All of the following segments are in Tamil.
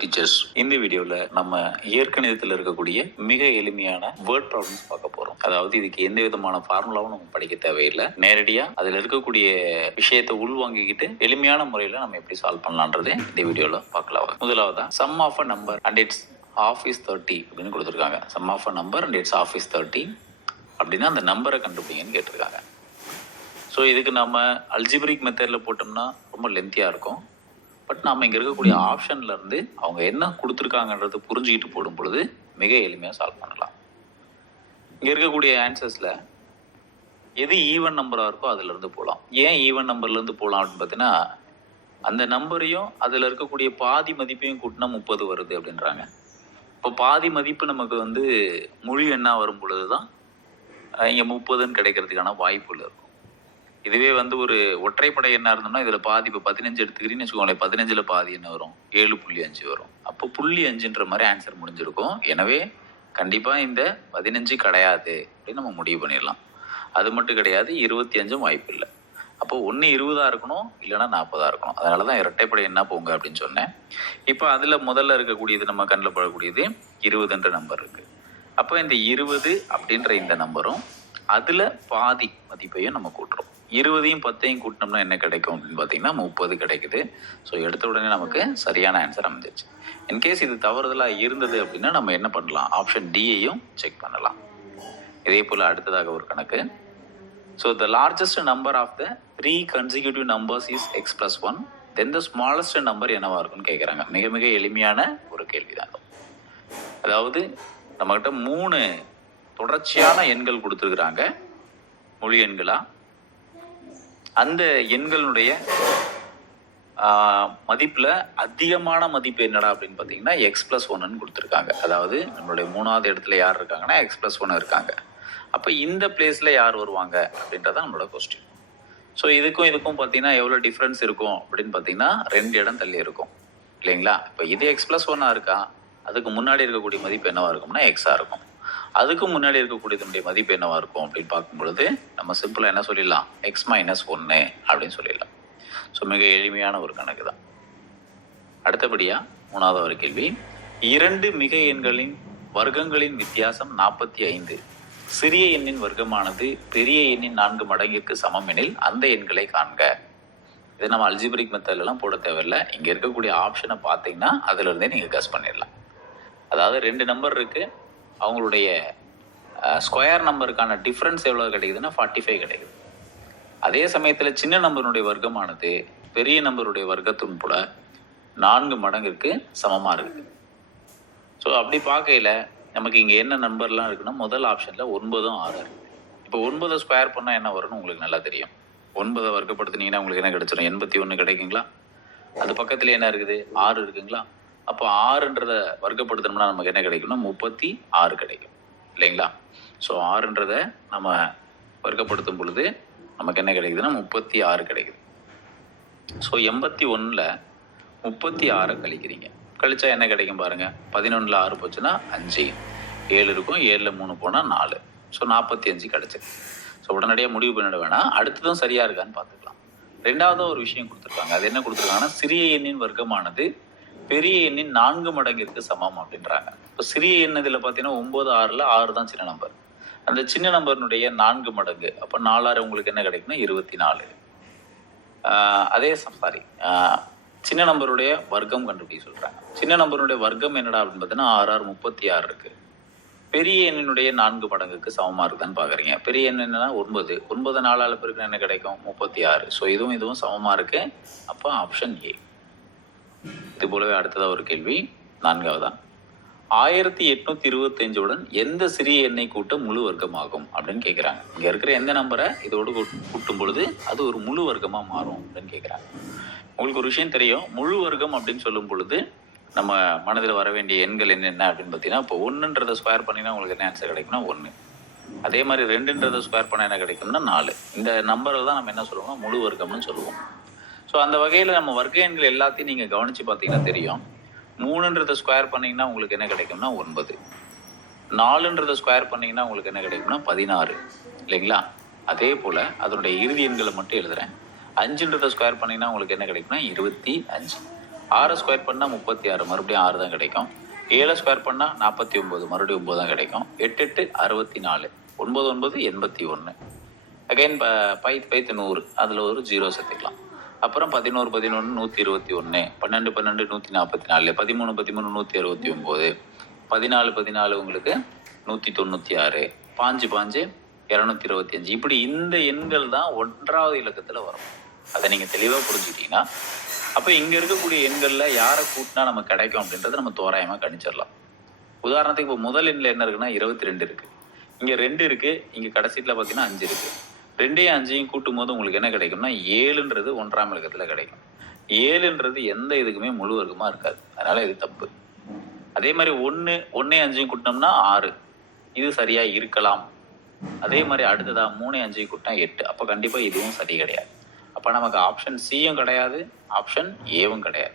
டீச்சர்ஸ் இந்த வீடியோவில் நம்ம இயற்கணிதத்தில் இருக்கக்கூடிய மிக எளிமையான வேர்ட் ப்ராப்ளம்ஸ் பார்க்க போகிறோம் அதாவது இதுக்கு எந்த விதமான ஃபார்முலாவும் நம்ம படிக்க தேவையில்லை. நேரடியாக அதில் இருக்கக்கூடிய விஷயத்தை உள்வாங்கிக்கிட்டு எளிமையான முறையில் நம்ம எப்படி சால்வ் பண்ணலான்றதை இந்த வீடியோவில் பார்க்கலாம். முதலாவதா sum of a number and its half is thirty அப்படின்னு கொடுத்துருக்காங்க. Sum of a number and its half is thirty அப்படின்னா அந்த நம்பரை கண்டுபிடிங்கன்னு கேட்டிருக்காங்க. ஸோ இதுக்கு நம்ம அல்ஜிபரிக் மெத்தடில் போட்டோம்னா ரொம்ப லென்த்தியாக இருக்கும். பட் நம்ம இங்கே இருக்கக்கூடிய ஆப்ஷன்ல இருந்து அவங்க என்ன கொடுத்துருக்காங்கன்றது புரிஞ்சுக்கிட்டு போடும் பொழுது மிக எளிமையாக சால்வ் பண்ணலாம். இங்கே இருக்கக்கூடிய ஆன்சர்ஸில் எது ஈவன் நம்பராக இருக்கோ அதுலேருந்து போகலாம் ஏன் ஈவன் நம்பர்லேருந்து போகலாம் அப்படின்னு பார்த்தீங்கன்னா அந்த நம்பரையும் அதில் இருக்கக்கூடிய பாதி மதிப்பையும் கூட்டினா முப்பது வருது அப்படின்றாங்க. இப்போ பாதி மதிப்பு நமக்கு வந்து முழு எண்ணாக வரும் பொழுது தான் இங்கே முப்பதுன்னு கிடைக்கிறதுக்கான வாய்ப்புகள் இருக்கும். இதுவே வந்து ஒரு ஒற்றைப்படை என்ன இருந்தோம்னா இதில் பாதி இப்போ பதினஞ்சு எடுத்துக்கிறீங்கன்னு வச்சுக்கோங்களேன். பதினஞ்சில் பாதி என்ன வரும். ஏழு புள்ளி அஞ்சு வரும். அப்போ புள்ளி அஞ்சுன்ற மாதிரி ஆன்சர் முடிஞ்சிருக்கும். எனவே கண்டிப்பாக இந்த பதினஞ்சு கிடையாது அப்படின்னு நம்ம முடிவு பண்ணிடலாம். அது மட்டும் கிடையாது இருபத்தி அஞ்சும் வாய்ப்பு இல்லை. அப்போ ஒன்று இருபதாக இருக்கணும் இல்லைன்னா நாற்பதாக இருக்கணும். அதனால தான் இரட்டைப்படை என்ன போங்க அப்படின்னு சொன்னேன். இப்போ அதில் முதல்ல இருக்கக்கூடியது நம்ம கண்ணில் படக்கூடியது இருபதுன்ற நம்பர் இருக்குது அப்போ இந்த இருபது அப்படின்ற இந்த நம்பரும் அதில் பாதி மதிப்பையும் நம்ம கூட்டுறோம். இருபதையும் பத்தையும் கூட்டினோம்னா என்ன கிடைக்கும் அப்படின்னு பார்த்தீங்கன்னா முப்பது கிடைக்குது. ஸோ எடுத்த உடனே நமக்கு சரியான ஆன்சர் அமைஞ்சிருச்சு. இன்கேஸ் இது தவறுதலாக இருந்தது அப்படின்னா நம்ம என்ன பண்ணலாம்? ஆப்ஷன் டியையும் செக் பண்ணலாம். இதே போல் அடுத்ததாக ஒரு கணக்கு. So the largest number of the three consecutive numbers is x plus one then the smallest number என்னவாக இருக்குன்னு கேட்குறாங்க மிக மிக எளிமையான ஒரு கேள்வி தான் அதாவது நம்மகிட்ட மூணு தொடர்ச்சியான எண்கள் கொடுத்துருக்குறாங்க. மொழி எண்களாக அந்த எண்களுடைய மதிப்பில் அதிகமான மதிப்பு என்னடா அப்படின்னு பார்த்தீங்கன்னா எக்ஸ் ப்ளஸ் ஒன்னு கொடுத்துருக்காங்க. அதாவது நம்மளுடைய மூணாவது இடத்துல யார் இருக்காங்கன்னா எக்ஸ் ப்ளஸ் ஒன் இருக்காங்க. அப்போ இந்த பிளேஸில் யார் வருவாங்க அப்படின்றதான் நம்மளோட கொஸ்டின் ஸோ இதுக்கும் இதுக்கும் பார்த்தீங்கன்னா எவ்வளோ டிஃப்ரென்ஸ் இருக்கும் அப்படின்னு பார்த்தீங்கன்னா ரெண்டு இடம் தள்ளி இருக்கும். இல்லைங்களா? இப்போ இது எக்ஸ் ப்ளஸ் ஒன்னாக இருக்கா? அதுக்கு முன்னாடி இருக்கக்கூடிய மதிப்பு என்னவாக இருக்கும்னா எக்ஸாக இருக்கும். அதுக்கு முன்னாடி இருக்கக்கூடியதனுடைய மதிப்பு என்னவா இருக்கும் அப்படின்னு பார்க்கும் பொழுது நம்ம சிம்பிளாக என்ன சொல்லிடலாம்? எக்ஸ் மைனஸ் ஒன்று அப்படின்னு சொல்லிடலாம். ஸோ மிக எளிமையான ஒரு கணக்கு தான் அடுத்தபடியாக மூணாவது ஒரு கேள்வி. இரண்டு மிக எண்களின் வர்க்கங்களின் வித்தியாசம் நாற்பத்தி ஐந்து. சிறிய எண்ணின் வர்க்கமானது பெரிய எண்ணின் நான்கு மடங்கிற்கு சமம் எனில் அந்த எண்களை காண்க. இதை நம்ம அல்ஜிபிரிக் மெத்தட்லாம் போட தேவையில்லை. இங்கே இருக்கக்கூடிய ஆப்ஷனை பார்த்தீங்கன்னா அதுலேருந்தே நீங்கள் கஸ் பண்ணிடலாம். அதாவது ரெண்டு நம்பர் இருக்குது அவங்களுடைய ஸ்கொயர் நம்பருக்கான டிஃப்ரென்ஸ் எவ்வளோ கிடைக்குதுன்னா ஃபார்ட்டி ஃபைவ் கிடைக்குது. அதே சமயத்தில் சின்ன நம்பருடைய வர்க்கமானது பெரிய நம்பருடைய வர்க்கத்துடன் கூட நான்கு மடங்கிற்கு சமமாக இருக்குது. ஸோ அப்படி பார்க்கையில் நமக்கு இங்கே என்ன நம்பர்லாம் இருக்குன்னா முதல் ஆப்ஷனில் ஒன்பதும் ஆறு இருக்குது இப்போ ஒன்பதை ஸ்கொயர் பண்ணால் என்ன வரும்னு உங்களுக்கு நல்லா தெரியும். ஒன்பதை வர்க்கப்படுத்தினீங்கன்னா உங்களுக்கு என்ன கிடைச்சிடும் எண்பத்தி ஒன்று கிடைக்குங்களா? அது பக்கத்தில் என்ன இருக்குது? ஆறு இருக்குங்களா? அப்போ ஆறுன்றத வர்க்கப்படுத்தணும்னா நமக்கு என்ன கிடைக்கும்னா முப்பத்தி ஆறு கிடைக்கும். இல்லைங்களா? ஸோ ஆறுன்றத நம்ம வர்க்கப்படுத்தும் பொழுது நமக்கு என்ன கிடைக்குதுன்னா முப்பத்தி ஆறு கிடைக்குது. ஸோ எண்பத்தி ஒன்றில் முப்பத்தி ஆறை கழிக்கிறீங்க. கழிச்சா என்ன கிடைக்கும் பாருங்க? பதினொன்றில் ஆறு போச்சுன்னா அஞ்சு. ஏழு இருக்கும் ஏழில் மூணு போனால் நாலு. ஸோ நாற்பத்தி அஞ்சு கிடைச்சிருக்கு ஸோ உடனடியாக முடிவு பண்ணிட வேணாம். அடுத்ததும் சரியா இருக்கான்னு பார்த்துக்கலாம். ரெண்டாவது ஒரு விஷயம் கொடுத்துருக்காங்க. அது என்ன கொடுத்துருக்காங்கன்னா சிறிய எண்ணின் வர்க்கமானது பெரிய எண்ணின் நான்கு மடங்கிற்கு சமம் அப்படின்றாங்க. இப்போ சிறிய எண் இதில் பார்த்தீங்கன்னா ஒம்பது ஆறில் ஆறு தான் சின்ன நம்பர் அந்த சின்ன நம்பர்னுடைய நான்கு மடங்கு அப்போ நாலாறு உங்களுக்கு என்ன கிடைக்குன்னா இருபத்தி நாலு அதே சாரி சின்ன நம்பருடைய வர்க்கம் கண்டுபிடிக்க சொல்கிறாங்க சின்ன நம்பருடைய வர்க்கம் என்னடா அப்படின்னு பார்த்தீங்கன்னா ஆறு ஆறு முப்பத்தி ஆறு இருக்குது பெரிய எண்ணினுடைய நான்கு மடங்குக்கு சமமாக இருக்குதான்னு பார்க்குறீங்க பெரிய எண் என்னன்னா ஒன்பது. ஒன்பது நாலாள் பிறகு என்ன கிடைக்கும்? முப்பத்தி ஆறு ஸோ இதுவும் இதுவும் சமமாக இருக்குது அப்போ ஆப்ஷன் ஏ இது போலவே அடுத்ததாக ஒரு கேள்வி. நான்காவதான் ஆயிரத்தி எட்நூத்தி இருபத்தஞ்சுடன் எந்த சிறிய எண்ணெய் கூட்டம் முழு வர்க்கமாகும் அப்படின்னு கேட்குறாங்க இங்கே இருக்கிற எந்த நம்பரை? இதோடு கூட்டும் பொழுது அது ஒரு முழு வர்க்கமாக மாறும் அப்படின்னு கேட்குறாங்க உங்களுக்கு ஒரு விஷயம் தெரியும். முழு வர்க்கம் அப்படின்னு சொல்லும் பொழுது நம்ம மனதில் வர வேண்டிய எண்கள் என்னென்ன அப்படின்னு பார்த்தீங்கன்னா இப்போ ஒன்றுன்றதை ஸ்கொயர் பண்ணினா உங்களுக்கு என்ன ஆன்சர் கிடைக்கும்னா ஒன்று அதே மாதிரி ரெண்டுன்றதை ஸ்கொயர் பண்ண என்ன கிடைக்கும்னா நாலு. இந்த நம்பரை தான் நம்ம என்ன சொல்லுவோம்னா முழு வர்க்கம்னு சொல்லுவோம். ஸோ அந்த வகையில் நம்ம வர்க்க எண்கள் எல்லாத்தையும் நீங்கள் கவனித்து பார்த்தீங்கன்னா தெரியும். மூணுன்றதை ஸ்கொயர் பண்ணிங்கன்னா உங்களுக்கு என்ன கிடைக்கும்னா ஒன்பது. நாலுன்றதை ஸ்கொயர் பண்ணிங்கன்னா உங்களுக்கு என்ன கிடைக்கும்னா பதினாறு. இல்லைங்களா? அதே போல் அதனுடைய இறுதி எண்களை மட்டும் எழுதுகிறேன் அஞ்சுன்றதை ஸ்கொயர் பண்ணிங்கன்னா உங்களுக்கு என்ன கிடைக்கும்னா இருபத்தி அஞ்சு. ஆறை ஸ்கொயர் பண்ணால் முப்பத்தி ஆறு மறுபடியும் ஆறு தான் கிடைக்கும். ஏழை ஸ்கொயர் பண்ணால் நாற்பத்தி ஒம்பது மறுபடியும் ஒம்பது தான் கிடைக்கும். எட்டு எட்டு அறுபத்தி நாலு. ஒன்பது ஒன்பது எண்பத்தி ஒன்று. அகைன் ப பைத்து பைத்து நூறு. அதில் ஒரு ஜீரோ சேர்த்துக்கலாம். அப்புறம் பதினோரு பதினொன்று நூற்றி இருபத்தி ஒன்று பன்னெண்டு பன்னெண்டு நூற்றி நாற்பத்தி நாலு பதிமூணு பதிமூணு நூற்றி அறுபத்தி ஒம்பது பதினாலு பதினாலு உங்களுக்கு நூற்றி தொண்ணூற்றி ஆறு பாஞ்சு பாஞ்சு இரநூத்தி இருபத்தி அஞ்சு. இப்படி இந்த எண்கள் தான் ஒன்றாவது இலக்கத்தில் வரும். அதை நீங்கள் தெளிவாக புரிஞ்சுக்கிட்டீங்கன்னா அப்போ இங்கே இருக்கக்கூடிய எண்களில் யாரை கூட்டினா நமக்கு கிடைக்கும் அப்படின்றத நம்ம தோராயமாக கணிச்சிடலாம். உதாரணத்துக்கு இப்போ முதல் எண்ணில் என்ன இருக்குன்னா இருபத்தி ரெண்டு இருக்குது இங்கே ரெண்டு இருக்குது இங்கே கடைசியில் பார்த்தீங்கன்னா அஞ்சு இருக்குது ரெண்டையும் அஞ்சையும் கூட்டும் போது உங்களுக்கு என்ன கிடைக்கும்னா ஏழுன்றது ஒன்றாம் இலக்கத்தில் கிடைக்கும். ஏழுன்றது எந்த இதுக்குமே முழு வர்க்கமாக இருக்காது. அதனால் இது தப்பு. அதே மாதிரி ஒன்று ஒன்றே அஞ்சையும் கூட்டினோம்னா ஆறு. இது சரியாக இருக்கலாம். அதே மாதிரி அடுத்ததா மூணு அஞ்சையும் கூட்டினா எட்டு. அப்போ கண்டிப்பாக இதுவும் சரி கிடையாது. அப்போ நமக்கு ஆப்ஷன் சியும் கிடையாது ஆப்ஷன் ஏவும் கிடையாது.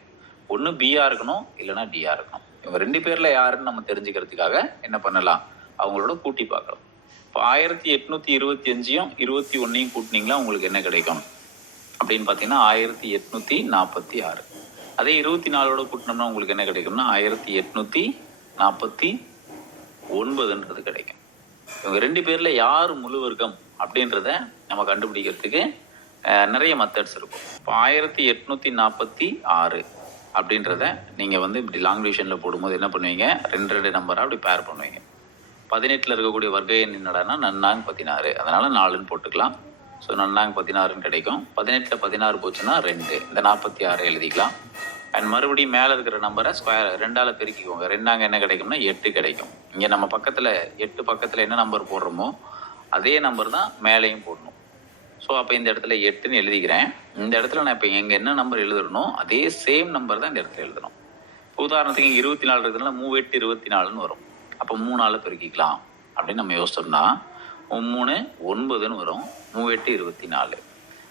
ஒன்று பிஆ இருக்கணும் இல்லைன்னா டிஆ இருக்கணும். இவங்க ரெண்டு பேரில் யாருன்னு நம்ம தெரிஞ்சுக்கிறதுக்காக என்ன பண்ணலாம்? அவங்களோட கூட்டி பார்க்கலாம். இப்போ ஆயிரத்தி எட்நூற்றி இருபத்தி அஞ்சையும் இருபத்தி ஒன்றையும் கூட்டினீங்களா உங்களுக்கு என்ன கிடைக்கும் அப்படின்னு பார்த்தீங்கன்னா ஆயிரத்தி எட்நூற்றி நாற்பத்தி ஆறு. அதே இருபத்தி நாலோட கூட்டினோம்னா உங்களுக்கு என்ன கிடைக்கும்னா ஆயிரத்தி எட்நூற்றி நாற்பத்தி ஒன்பதுன்றது கிடைக்கும். இவங்க ரெண்டு பேரில் யார் முழுவர்க்கம் அப்படின்றத நம்ம கண்டுபிடிக்கிறதுக்கு நிறைய மெத்தட்ஸ் இருக்கும். இப்போ ஆயிரத்தி எட்நூற்றி நாற்பத்தி ஆறு அப்படின்றத நீங்கள் வந்து இப்படி லாங் டிவிஷனில் போடும்போது என்ன பண்ணுவீங்க? ரெண்டு ரெண்டு நம்பராக அப்படி பேர் பண்ணுவீங்க. பதினெட்டில் இருக்கக்கூடிய வர்க்க எண் என்னடான்னா நன்னாங் பதினாறு. அதனால் நாலுன்னு போட்டுக்கலாம். ஸோ நன்னாங் பதினாறுன்னு கிடைக்கும். பதினெட்டில் பதினாறு போச்சுன்னா ரெண்டு. இந்த நாற்பத்தி ஆறு எழுதிக்கலாம். அண்ட் மறுபடியும் மேலே இருக்கிற நம்பரை ஸ்கொயர் ரெண்டால் பெருக்கிக்கோங்க. ரெண்டாங்க என்ன கிடைக்கும்னா எட்டு கிடைக்கும். இங்கே நம்ம பக்கத்தில் எட்டு பக்கத்தில் என்ன நம்பர் போடுறோமோ அதே நம்பர் தான் மேலேயும் போடணும். ஸோ அப்போ இந்த இடத்துல எட்டுன்னு எழுதிக்கிறேன். இந்த இடத்துல நான் இப்போ எங்கே என்ன நம்பர் எழுதுறனோ அதே சேம் நம்பர் தான் இந்த இடத்துல எழுதணும். உதாரணத்துக்கு இங்கே இருபத்தி நாலு இருக்கிறதுனால மூவெட்டு எட்டு இருபத்தி நாலுன்னு வரும். அப்போ மூணால் பெருக்கிக்கலாம். அப்படின்னு நம்ம யோசிச்சோம்னா மூணு ஒன்பதுன்னு வரும். மூவெட்டு இருபத்தி நாலு.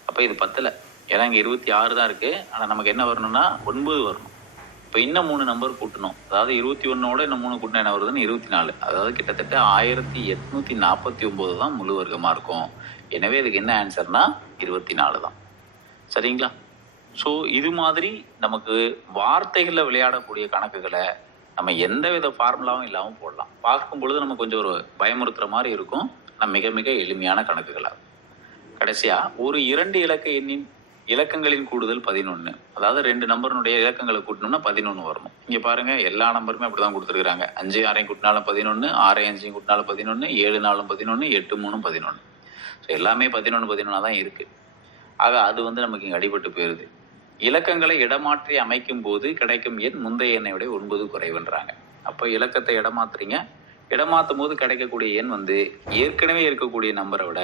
அப்போ இது பத்தில். ஏன்னா இங்கே இருபத்தி ஆறு தான் இருக்குது ஆனால் நமக்கு என்ன வரணும்னா ஒன்பது வரணும். இப்போ இன்னும் மூணு நம்பர் கூட்டணும். அதாவது இருபத்தி ஒன்றோட இன்னும் மூணு கூட்டினா என்ன வருதுன்னு? இருபத்தி நாலு. அதாவது கிட்டத்தட்ட ஆயிரத்தி எட்நூற்றி நாற்பத்தி ஒம்பது தான் முழு வர்க்கமாக இருக்கும். எனவே இதுக்கு என்ன ஆன்சர்னா இருபத்தி நாலு தான். சரிங்களா? ஸோ இது மாதிரி நமக்கு வார்த்தைகளில் விளையாடக்கூடிய கணக்குகளை நம்ம எந்த வித ஃபார்முலாவும் இல்லாமல் போடலாம். பார்க்கும் பொழுது நம்ம கொஞ்சம் ஒரு பயமுறுத்துற மாதிரி இருக்கும். நம்ம மிக மிக எளிமையான கணக்குகளாக கடைசியா ஒரு இரண்டு இலக்க எண்ணின் இலக்கங்களின் கூடுதல் பதினொன்று அதாவது ரெண்டு நம்பருடைய இலக்கங்களை கூட்டணும்னா பதினொன்று வரணும். இங்கே பாருங்க எல்லா நம்பருமே அப்படி தான் கொடுத்துருக்காங்க அஞ்சு ஆறையும் கூட்டினாலும் பதினொன்று ஆறு அஞ்சையும் கூட்டினாலும் பதினொன்று ஏழு நாலும் பதினொன்று எட்டு மூணும் பதினொன்று ஸோ எல்லாமே பதினொன்று பதினொன்றா தான் இருக்கு. ஆக அது வந்து நமக்கு இங்கே அடிபட்டு போயிருது. இலக்கங்களை இடமாற்றி அமைக்கும் போது கிடைக்கும் எண் முந்தைய எண்ணை விட ஒன்பது குறைவுன்றாங்க. அப்போ இலக்கத்தை இடமாத்துறீங்க. இடமாற்றும் போது கிடைக்கக்கூடிய எண் வந்து ஏற்கனவே இருக்கக்கூடிய நம்பரை விட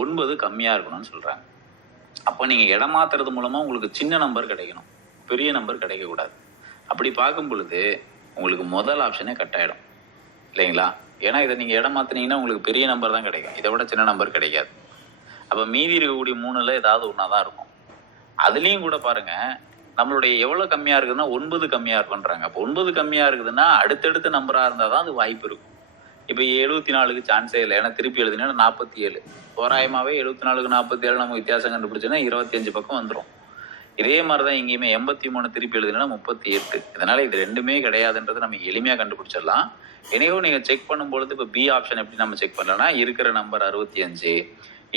ஒன்பது கம்மியாக இருக்கணும்னு சொல்கிறாங்க அப்போ நீங்கள் இடமாத்துறது மூலமாக உங்களுக்கு சின்ன நம்பர் கிடைக்கணும். பெரிய நம்பர் கிடைக்கக்கூடாது. அப்படி பார்க்கும் பொழுது உங்களுக்கு முதல் ஆப்ஷனே கட் ஆகிடும் இல்லைங்களா? ஏன்னா இதை நீங்கள் இடம் மாற்றினீங்கன்னா உங்களுக்கு பெரிய நம்பர் தான் கிடைக்கும். இதை விட சின்ன நம்பர் கிடைக்காது. அப்போ மீதி இருக்கக்கூடிய மூணுல ஏதாவது ஒன்றா தான் இருக்கும். அதுலேயும் கூட பாருங்க நம்மளுடைய எவ்வளோ கம்மியாக இருக்குதுன்னா ஒன்பது கம்மியாக இருக்குன்றாங்க அப்போ ஒன்பது கம்மியாக இருக்குதுன்னா அடுத்தடுத்த நம்பராக இருந்தால் தான் அது வாய்ப்பு இருக்கும். இப்போ எழுபத்தி நாலுக்கு சான்ஸே இல்லை. ஏன்னா திருப்பி எழுதினா நாற்பத்தி ஏழு தோராயமாகவே எழுபத்தி நாலுக்கு நாற்பத்தி ஏழு நம்ம வித்தியாசம் கண்டுபிடிச்சோன்னா இருபத்தஞ்சு பக்கம் வந்துடும் இதே மாதிரி தான் எங்கேயுமே எண்பத்தி மூணு திருப்பி எழுதினா முப்பத்தி எட்டு இதனால் இது ரெண்டுமே கிடையாதுன்றது நம்ம எளிமையாக கண்டுபிடிச்சிடலாம். இனியும் நீங்கள் செக் பண்ணும்பொழுது இப்போ பி ஆப்ஷன் எப்படி நம்ம செக் பண்ணலன்னா இருக்கிற நம்பர் அறுபத்தி அஞ்சு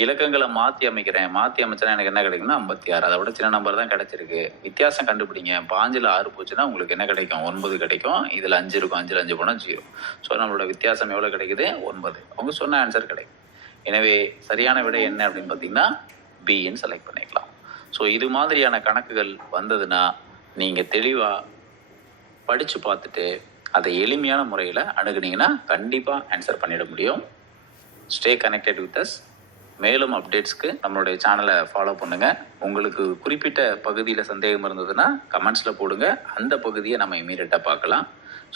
இலக்கங்களை மாற்றி அமைக்கிறேன். மாற்றி அமைச்சா எனக்கு என்ன கிடைக்கும்னா ஐம்பத்தி ஆறு. அதை விட சின்ன நம்பர் தான் கிடைச்சிருக்கு. வித்தியாசம் கண்டுபிடிங்க. பாஞ்சில் ஆறு போச்சுன்னா உங்களுக்கு என்ன கிடைக்கும்? ஒன்பது கிடைக்கும். இதில் அஞ்சு இருக்கும். அஞ்சில் அஞ்சு போனால் ஜீரோ ஸோ நம்மளோட வித்தியாசம் எவ்வளோ கிடைக்குது? ஒன்பது. அவங்க சொன்ன ஆன்சர் கிடைக்கும். எனவே சரியான விடை என்ன அப்படின்னு பார்த்தீங்கன்னா பின்னு செலக்ட் பண்ணிக்கலாம். ஸோ இது மாதிரியான கணக்குகள் வந்ததுன்னா நீங்கள் தெளிவாக படித்து பார்த்துட்டு அதை எளிமையான முறையில் அணுகுனீங்கன்னா கண்டிப்பாக ஆன்சர் பண்ணிட முடியும். ஸ்டே கனெக்டட் வித் அஸ் மேலும் அப்டேட்ஸ்க்கு நம்மளுடைய சேனலை ஃபாலோ பண்ணுங்கள் உங்களுக்கு குறிப்பிட்ட பகுதியில் சந்தேகம் இருந்ததுன்னா கமெண்ட்ஸில் போடுங்க. அந்த பகுதியை நம்ம இமீடியட்டாக பார்க்கலாம்.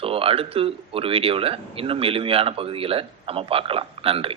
ஸோ அடுத்து ஒரு வீடியோவில் இன்னும் எளிமையான பகுதிகளை நம்ம பார்க்கலாம். நன்றி.